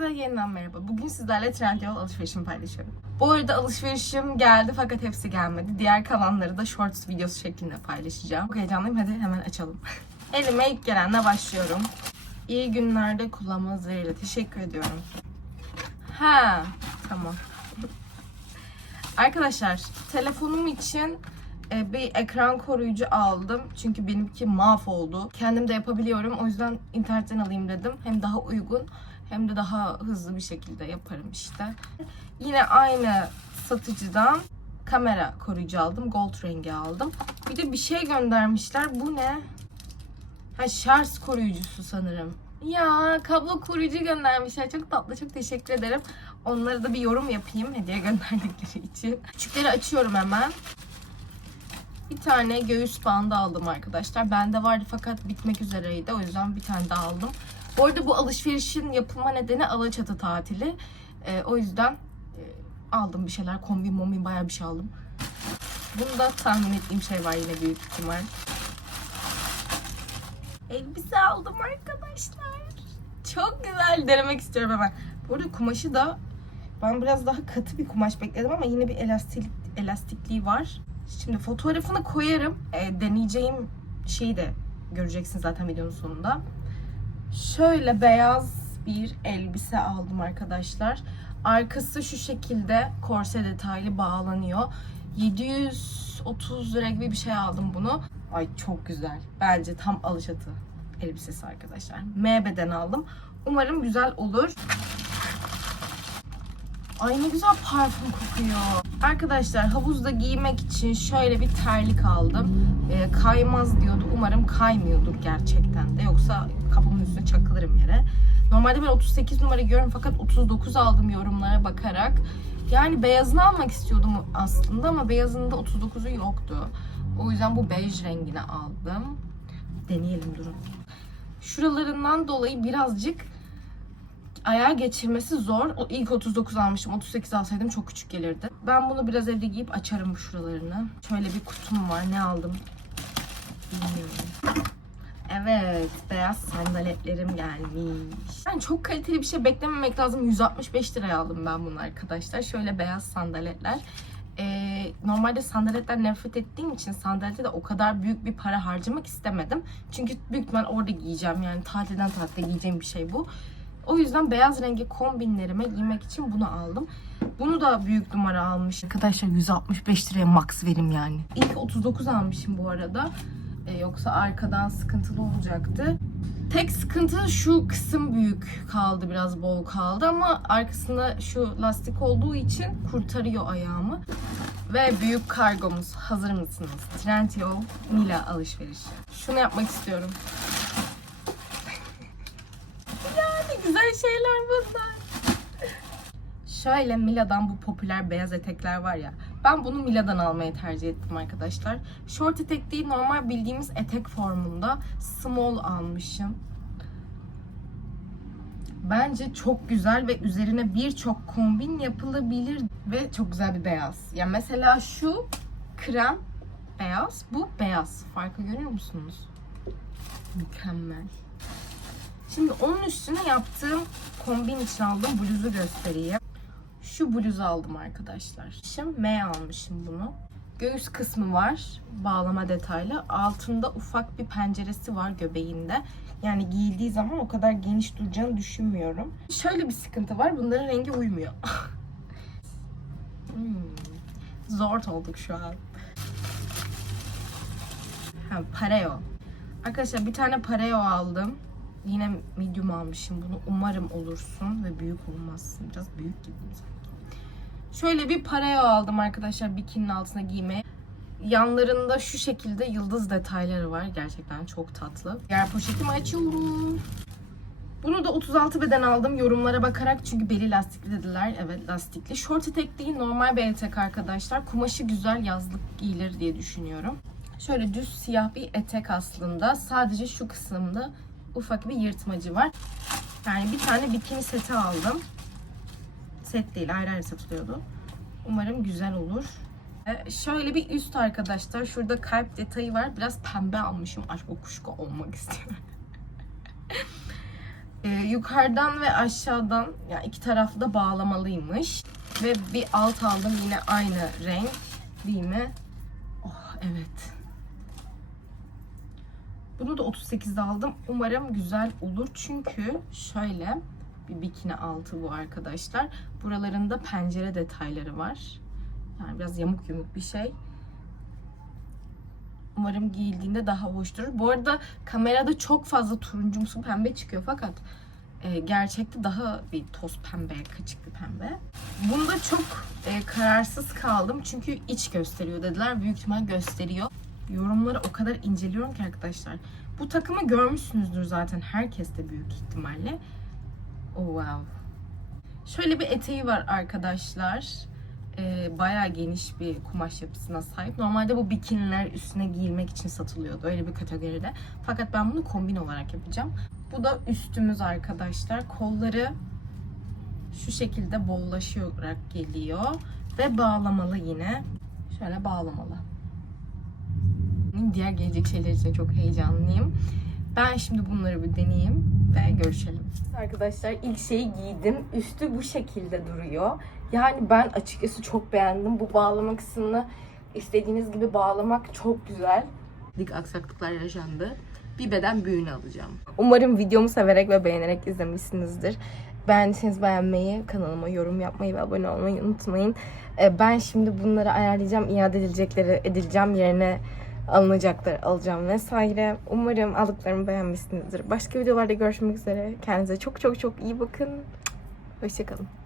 Herkese yeniden merhaba. Bugün sizlerle Trendyol alışverişimi paylaşıyorum. Bu arada alışverişim geldi fakat hepsi gelmedi. Diğer kalanları da shorts videosu şeklinde paylaşacağım. Çok heyecanlıyım. Hadi hemen açalım. Elime ilk gelenle başlıyorum. İyi günlerde kullanma üzeriyle teşekkür ediyorum. Ha, tamam. Arkadaşlar, telefonum için e, bir ekran koruyucu aldım. Çünkü benimki mahvoldu. Kendim de yapabiliyorum. O yüzden internetten alayım dedim. Hem daha uygun hem de daha hızlı bir şekilde yaparım işte. Yine aynı satıcıdan kamera koruyucu aldım. Gold rengi aldım. Bir de bir şey göndermişler. Bu ne? Ha şarj koruyucusu sanırım. Ya kablo koruyucu göndermişler. Çok tatlı. Çok teşekkür ederim. Onlara da bir yorum yapayım hediye gönderdikleri için. Küçükleri açıyorum hemen. Bir tane göğüs bandı aldım arkadaşlar. Bende vardı fakat bitmek üzereydi. O yüzden bir tane daha aldım. Bu arada bu alışverişin yapılma nedeni Alaçatı tatili. Ee, o yüzden e, aldım bir şeyler. Kombin mombin bayağı bir şey aldım. Bunda tahmin ettiğim şey var yine büyük ihtimal. Elbise aldım arkadaşlar. Çok güzel. Denemek istiyorum hemen. Bu arada kumaşı da ben biraz daha katı bir kumaş bekledim ama yine bir elastik elastikliği var. Şimdi fotoğrafını koyarım. E, deneyeceğim şeyi de göreceksiniz zaten videonun sonunda. Şöyle beyaz bir elbise aldım arkadaşlar. Arkası şu şekilde korse detaylı bağlanıyor. 730 lira gibi bir şey aldım bunu. Ay çok güzel. Bence tam alışatı elbisesi arkadaşlar. M beden aldım. Umarım güzel olur. Ay ne güzel parfüm kokuyor. Arkadaşlar havuzda giymek için şöyle bir terlik aldım. Ee, kaymaz diyordu. Umarım kaymıyordur gerçekten de. Yoksa kafamın üstüne çakılırım yere. Normalde ben 38 numara giyiyorum fakat 39 aldım yorumlara bakarak. Yani beyazını almak istiyordum aslında ama beyazında 39'u yoktu. O yüzden bu bej rengini aldım. Deneyelim durun. Şuralarından dolayı birazcık ayağa geçirmesi zor. O ilk 39 almışım. 38 alsaydım çok küçük gelirdi. Ben bunu biraz evde giyip açarım şuralarını. Şöyle bir kutum var. Ne aldım? Bilmiyorum. Evet, beyaz sandaletlerim gelmiş. Yani çok kaliteli bir şey beklememek lazım. 165 liraya aldım ben bunu arkadaşlar. Şöyle beyaz sandaletler. Ee, normalde sandaletten nefret ettiğim için sandalete de o kadar büyük bir para harcamak istemedim. Çünkü büyük ihtimal orada giyeceğim. Yani tatilden tatile giyeceğim bir şey bu. O yüzden beyaz rengi kombinlerime giymek için bunu aldım. Bunu da büyük numara almış. Arkadaşlar 165 liraya max verim yani. İlk 39 almışım bu arada. Ee, yoksa arkadan sıkıntılı olacaktı. Tek sıkıntı şu kısım büyük kaldı, biraz bol kaldı ama arkasında şu lastik olduğu için kurtarıyor ayağımı. Ve büyük kargomuz. Hazır mısınız? Trendyol Mila alışverişi. Şunu yapmak istiyorum. yani güzel şeyler bunlar. Şöyle Mila'dan bu popüler beyaz etekler var ya. Ben bunu Mila'dan almayı tercih ettim arkadaşlar. Short etek değil normal bildiğimiz etek formunda. Small almışım. Bence çok güzel ve üzerine birçok kombin yapılabilir ve çok güzel bir beyaz. Ya mesela şu krem beyaz, bu beyaz. Farkı görüyor musunuz? Mükemmel. Şimdi onun üstüne yaptığım kombin için aldığım bluzu göstereyim. Şu bluzu aldım arkadaşlar. Şimdi M almışım bunu. Göğüs kısmı var. Bağlama detaylı. Altında ufak bir penceresi var göbeğinde. Yani giyildiği zaman o kadar geniş duracağını düşünmüyorum. Şöyle bir sıkıntı var. Bunların rengi uymuyor. hmm. Zor olduk şu an. Ha, pareo. Arkadaşlar bir tane pareo aldım. Yine medium almışım bunu. Umarım olursun ve büyük olmazsın. Biraz büyük gibi sanki. Şöyle bir pareo aldım arkadaşlar bikininin altına giymeye. Yanlarında şu şekilde yıldız detayları var. Gerçekten çok tatlı. Diğer poşetimi açıyorum. Bunu da 36 beden aldım yorumlara bakarak çünkü beli lastikli dediler. Evet lastikli. Short etek değil normal bir etek arkadaşlar. Kumaşı güzel yazlık giyilir diye düşünüyorum. Şöyle düz siyah bir etek aslında. Sadece şu kısımda ufak bir yırtmacı var. Yani bir tane bikini seti aldım. Set değil ayrı ayrı satılıyordu. Umarım güzel olur. Ee, şöyle bir üst arkadaşlar. Şurada kalp detayı var. Biraz pembe almışım. Aşk kuşku olmak istiyorum. Ee, yukarıdan ve aşağıdan yani iki taraflı da bağlamalıymış. Ve bir alt aldım yine aynı renk değil mi? Oh evet. Bunu da 38'de aldım. Umarım güzel olur. Çünkü şöyle bir bikini altı bu arkadaşlar. Buralarında pencere detayları var. Yani biraz yamuk yumuk bir şey. Umarım giyildiğinde daha hoş durur. Bu arada kamerada çok fazla turuncumsu pembe çıkıyor fakat e, gerçekte daha bir toz pembe, kaçık bir pembe. Bunda çok e, kararsız kaldım çünkü iç gösteriyor dediler. Büyük ihtimal gösteriyor. Yorumları o kadar inceliyorum ki arkadaşlar. Bu takımı görmüşsünüzdür zaten herkes de büyük ihtimalle. Oh wow. Şöyle bir eteği var arkadaşlar. Ee, bayağı geniş bir kumaş yapısına sahip. Normalde bu bikiniler üstüne giyilmek için satılıyordu öyle bir kategoride. Fakat ben bunu kombin olarak yapacağım. Bu da üstümüz arkadaşlar. Kolları şu şekilde bollaşarak geliyor ve bağlamalı yine. Şöyle bağlamalı. Diğer gelecek şeyler için çok heyecanlıyım. Ben şimdi bunları bir deneyeyim ve görüşelim. Arkadaşlar ilk şeyi giydim. Üstü bu şekilde duruyor. Yani ben açıkçası çok beğendim. Bu bağlama kısmını istediğiniz gibi bağlamak çok güzel. Dik aksaklıklar yaşandı. Bir beden büyüğünü alacağım. Umarım videomu severek ve beğenerek izlemişsinizdir. Beğendiyseniz beğenmeyi, kanalıma yorum yapmayı ve abone olmayı unutmayın. Ee, Ben şimdi bunları ayarlayacağım. iade edilecekleri edileceğim yerine alınacakları alacağım vesaire. Umarım aldıklarımı beğenmişsinizdir. Başka videolarda görüşmek üzere. Kendinize çok çok çok iyi bakın. Hoşçakalın.